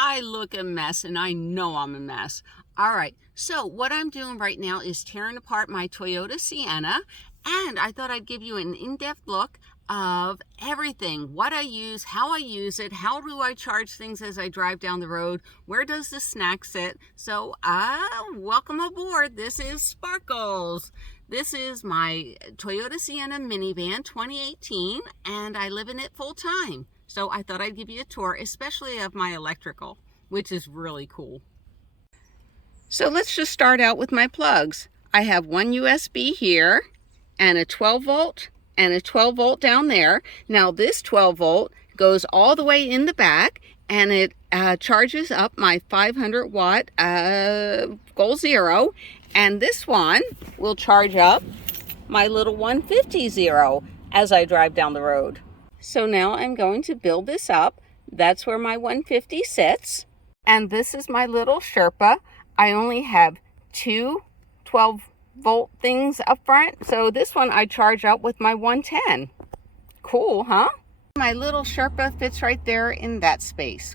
I look a mess and I know I'm a mess. All right, so what I'm doing right now is tearing apart my Toyota Sienna, and I thought I'd give you an in-depth look of everything, what I use, how I use it, how do I charge things as I drive down the road, where does the snack sit. So welcome aboard. This is Sparkles. This is my Toyota Sienna minivan 2018, and I live in it full time. So I thought I'd give you a tour, especially of my electrical, which is really cool. So let's just start out with my plugs. I have one USB here and a 12 volt and a 12 volt down there. Now this 12 volt goes all the way in the back, and it charges up my 500 watt Goal Zero, and this one will charge up my little 150 Zero as I drive down the road. So now I'm going to build this up. That's where my 150 sits, and this is my little Sherpa. I only have two 12 volt things up front, so this one I charge up with my 110. Cool, huh? My little Sherpa fits right there in that space.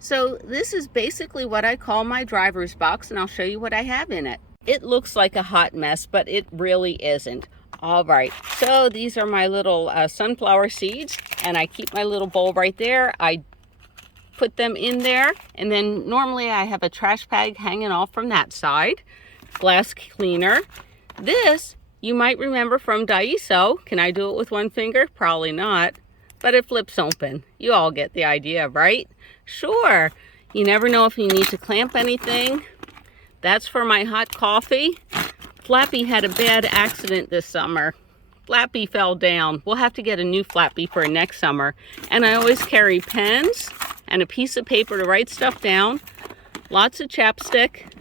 So this is basically what I call my driver's box, and I'll show you what I have in it. It looks like a hot mess, but it really isn't. All right, so these are my little sunflower seeds, and I keep my little bowl right there. I put them in there, and then normally I have a trash bag hanging off from that side. Glass cleaner. This you might remember from Daiso. Can I do it with one finger? Probably not, but it flips open. You all get the idea, right? Sure. You never know if you need to clamp anything. That's for my hot coffee. Flappy had a bad accident this summer. Flappy fell down. We'll have to get a new Flappy for next summer. And I always carry pens and a piece of paper to write stuff down. Lots of chapstick.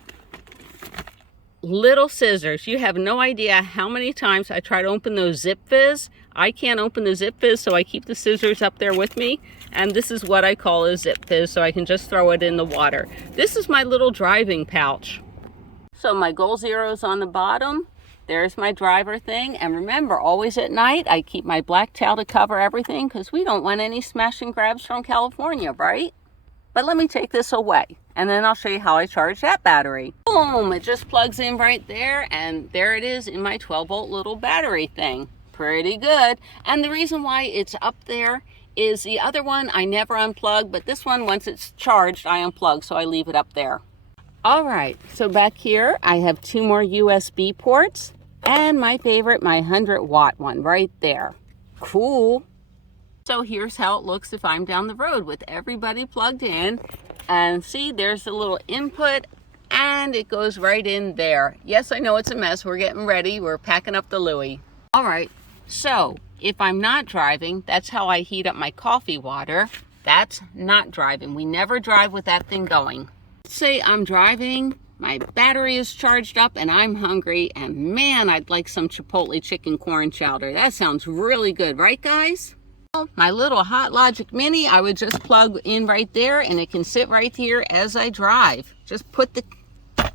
Little scissors. You have no idea how many times I try to open those Zip Fizz. I can't open the Zip Fizz, so I keep the scissors up there with me. And this is what I call a Zip Fizz, so I can just throw it in the water. This is my little driving pouch. So my Goal Zero's on the bottom. There's my driver thing. And remember, always at night, I keep my black towel to cover everything, because we don't want any smash and grabs from California, right? But let me take this away, and then I'll show you how I charge that battery. Boom, it just plugs in right there, and there it is in my 12 volt little battery thing. Pretty good. And the reason why it's up there is the other one I never unplug, but this one, once it's charged, I unplug, so I leave it up there. All right, so back here, I have two more USB ports, and my favorite, my 100 watt one right there. Cool. So here's how it looks if I'm down the road with everybody plugged in. And see, there's a little input, and it goes right in there. Yes, I know it's a mess. We're getting ready. We're packing up the Louie. All right, so if I'm not driving, that's how I heat up my coffee water. That's not driving. We never drive with that thing going. Say I'm driving, my battery is charged up, and I'm hungry, and man, I'd like some Chipotle chicken corn chowder. That sounds really good, right guys? My little Hot Logic Mini, I would just plug in right there, and it can sit right here as I drive. Just put the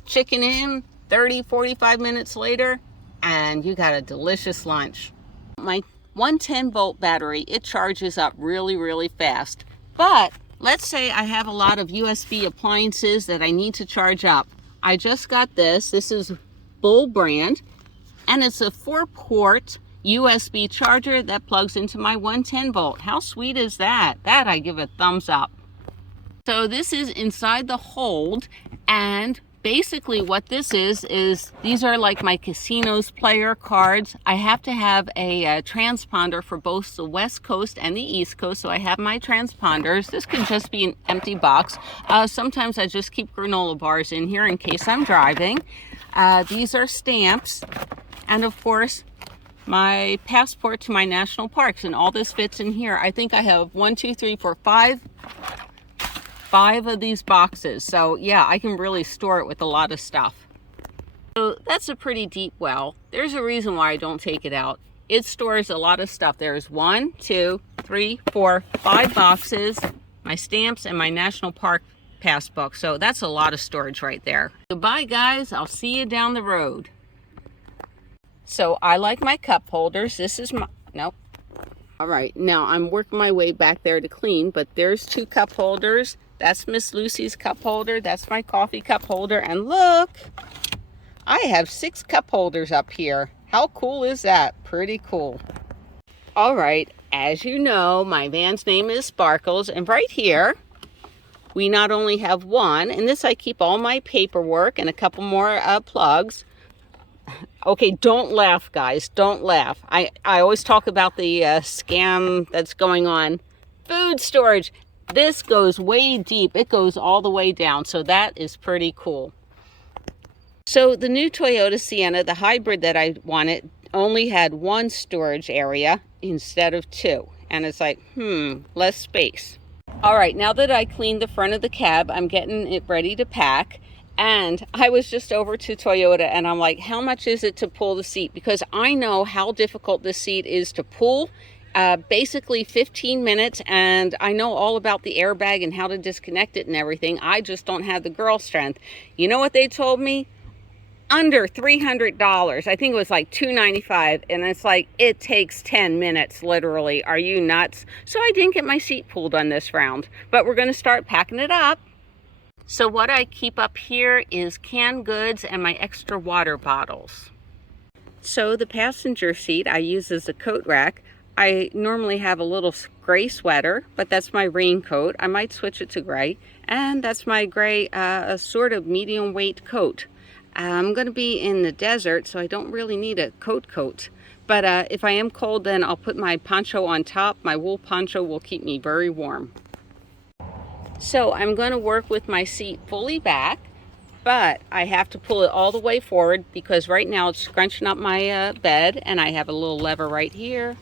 chicken in 30-45 minutes later, and you got a delicious lunch. My 110 volt battery, it charges up really, really fast. But let's say I have a lot of USB appliances that I need to charge up. I just got this. This is Bull brand, and it's a 4-port USB charger that plugs into my 110 volt. How sweet is that? That I give a thumbs up. So this is inside the hold, and basically what this is these are like my casinos player cards. I have to have a transponder for both the West Coast and the East Coast, so I have my transponders. This could just be an empty box. Sometimes I just keep granola bars in here in case I'm driving. These are stamps, and of course my passport to my national parks, and all this fits in here. I think I have 5 of these boxes, so yeah, I can really store it with a lot of stuff. So that's a pretty deep well. There's a reason why I don't take it out. It stores a lot of stuff. There's 1, 2, 3, 4, 5 boxes, my stamps, and my national park passbook. So that's a lot of storage right there. Goodbye guys, I'll see you down the road. So I like my cup holders. This is my, nope. All right, now I'm working my way back there to clean, but there's 2 cup holders. That's Miss Lucy's cup holder. That's my coffee cup holder. And look, I have 6 cup holders up here. How cool is that? Pretty cool. All right, as you know, my van's name is Sparkles, and right here, we not only have one, and this I keep all my paperwork and a couple more plugs. Okay, don't laugh, guys, don't laugh. I always talk about the scam that's going on. Food storage. This goes way deep. It goes all the way down, so that is pretty cool. So the new Toyota Sienna, the hybrid that I wanted, only had 1 storage area instead of 2. And it's like, less space. All right, now that I cleaned the front of the cab, I'm getting it ready to pack. And I was just over to Toyota and I'm like, how much is it to pull the seat? Because I know how difficult this seat is to pull. Basically 15 minutes, and I know all about the airbag and how to disconnect it and everything. I just don't have the girl strength. You know what they told me? Under $300. I think it was like $295, and it's like, it takes 10 minutes, literally. Are you nuts? So I didn't get my seat pulled on this round, but we're going to start packing it up. So what I keep up here is canned goods and my extra water bottles. So the passenger seat I use as a coat rack. I normally have a little gray sweater, but that's my raincoat. I might switch it to gray, and that's my gray sort of medium weight coat. I'm going to be in the desert, so I don't really need a coat. But if I am cold, then I'll put my poncho on top. My wool poncho will keep me very warm. So I'm going to work with my seat fully back, but I have to pull it all the way forward because right now it's scrunching up my bed, and I have a little lever right here.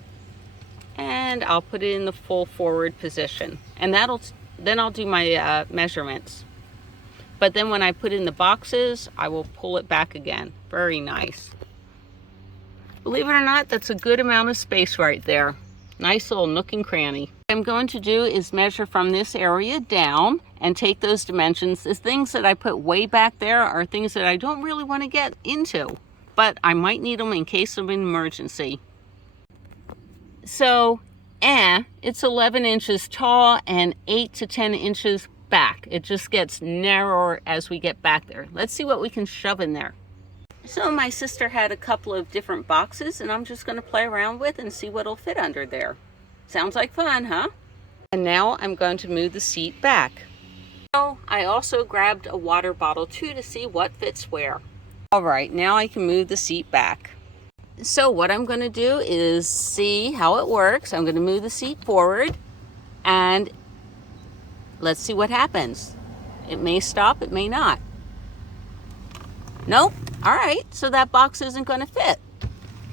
And I'll put it in the full forward position. And then I'll do my measurements. But then when I put in the boxes, I will pull it back again. Very nice. Believe it or not, that's a good amount of space right there. Nice little nook and cranny. What I'm going to do is measure from this area down and take those dimensions. The things that I put way back there are things that I don't really want to get into, but I might need them in case of an emergency. So, it's 11 inches tall and 8 to 10 inches back. It just gets narrower as we get back there. Let's see what we can shove in there. So my sister had a couple of different boxes, and I'm just going to play around with and see what'll fit under there. Sounds like fun, huh? And now I'm going to move the seat back. So I also grabbed a water bottle too to see what fits where. All right, now I can move the seat back. So what I'm going to do is see how it works. I'm going to move the seat forward and let's see what happens. It may stop, it may not. Nope. All right, so that box isn't going to fit.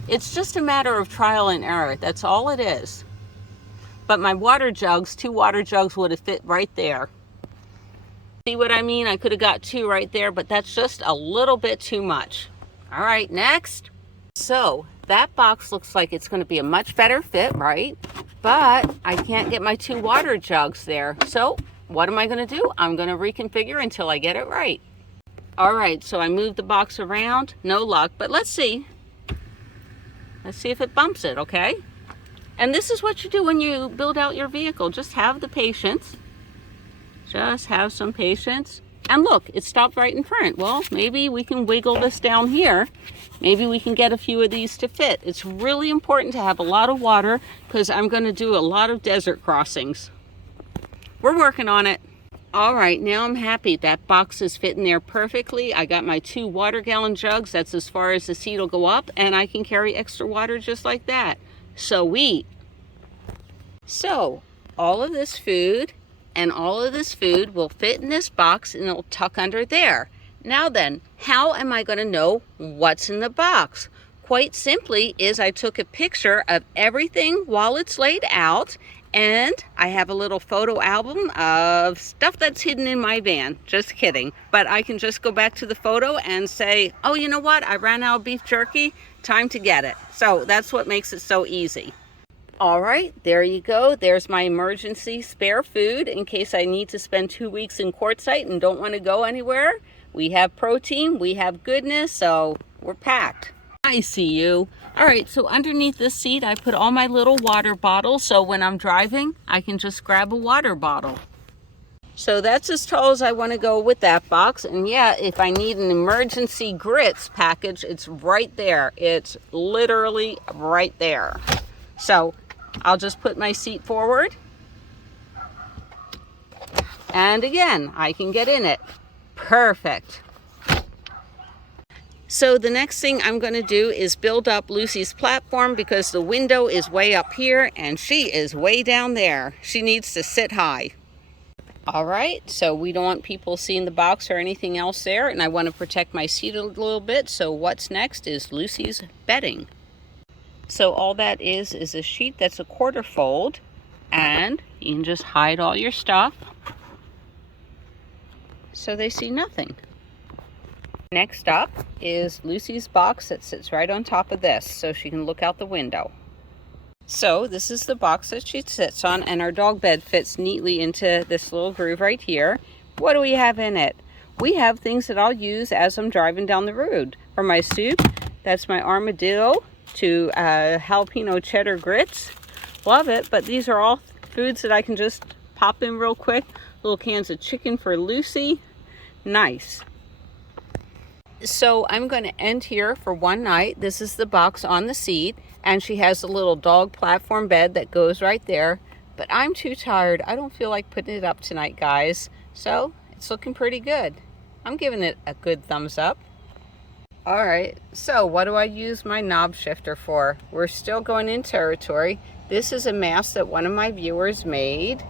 It's just a matter of trial and error. That's all it is. But my water jugs, 2 water jugs would have fit right there. See what I mean? I could have got 2 right there, but that's just a little bit too much. All right, next. So that box looks like it's going to be a much better fit, right? But I can't get my 2 water jugs there. So what am I going to do? I'm going to reconfigure until I get it right. All right, so I moved the box around. No luck, but let's see. Let's see if it bumps it, okay? And this is what you do when you build out your vehicle. Just have the patience. Just have some patience. And look, it stopped right in front. Well, maybe we can wiggle this down here. Maybe we can get a few of these to fit. It's really important to have a lot of water because I'm going to do a lot of desert crossings. We're working on it. All right, now I'm happy. That box is fitting there perfectly. I got my 2 water gallon jugs. That's as far as the seat will go up, and I can carry extra water just like that. Sweet. So all of this food and all of this food will fit in this box and it'll tuck under there. Now then, how am I going to know what's in the box? Quite simply is I took a picture of everything while it's laid out, and I have a little photo album of stuff that's hidden in my van. Just kidding. But I can just go back to the photo and say, oh, you know what? I ran out of beef jerky. Time to get it. So that's what makes it so easy. All right, there you go. There's my emergency spare food in case I need to spend 2 weeks in Quartzsite and don't want to go anywhere. We have protein, we have goodness, so we're packed. I see you. All right, so underneath this seat, I put all my little water bottles, so when I'm driving, I can just grab a water bottle. So that's as tall as I want to go with that box. And yeah, if I need an emergency grits package, it's right there. It's literally right there. So I'll just put my seat forward. And again, I can get in it. Perfect. So the next thing I'm going to do is build up Lucy's platform because the window is way up here and she is way down there. She needs to sit high. All right, so we don't want people seeing the box or anything else there, and I want to protect my seat a little bit. So what's next is Lucy's bedding. So all that is a sheet that's a quarter fold, and you can just hide all your stuff so they see nothing. Next up is Lucy's box that sits right on top of this so she can look out the window. So this is the box that she sits on, and our dog bed fits neatly into this little groove right here. What do we have in it? We have things that I'll use as I'm driving down the road. For my soup, that's my armadillo to jalapeno cheddar grits. Love it, but these are all foods that I can just pop in real quick. Little cans of chicken for Lucy. Nice. So I'm going to end here for one night. This is the box on the seat, and she has a little dog platform bed that goes right there. But I'm too tired. I don't feel like putting it up tonight, guys. So it's looking pretty good. I'm giving it a good thumbs up. All right, so what do I use my knob shifter for? We're still going in territory. This is a mask that one of my viewers made.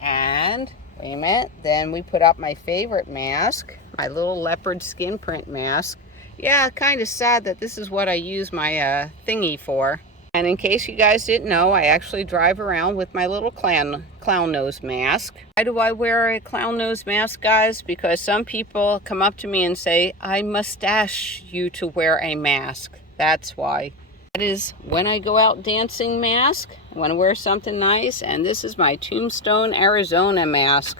And wait a minute, then we put up my favorite mask, my little leopard skin print mask. Yeah, kind of sad that this is what I use my thingy for. And in case you guys didn't know, I actually drive around with my little clown nose mask. Why do I wear a clown nose mask, guys? Because some people come up to me and say, I mustache you to wear a mask. That's why. That is when I go out dancing mask. I want to wear something nice. And this is my Tombstone, Arizona mask.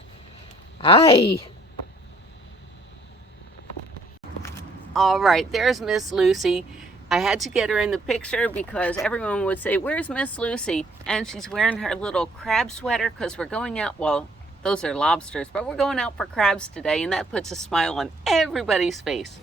Aye. All right, there's Miss Lucy. I had to get her in the picture because everyone would say, where's Miss Lucy? And she's wearing her little crab sweater because we're going out, well, those are lobsters, but we're going out for crabs today, and that puts a smile on everybody's face.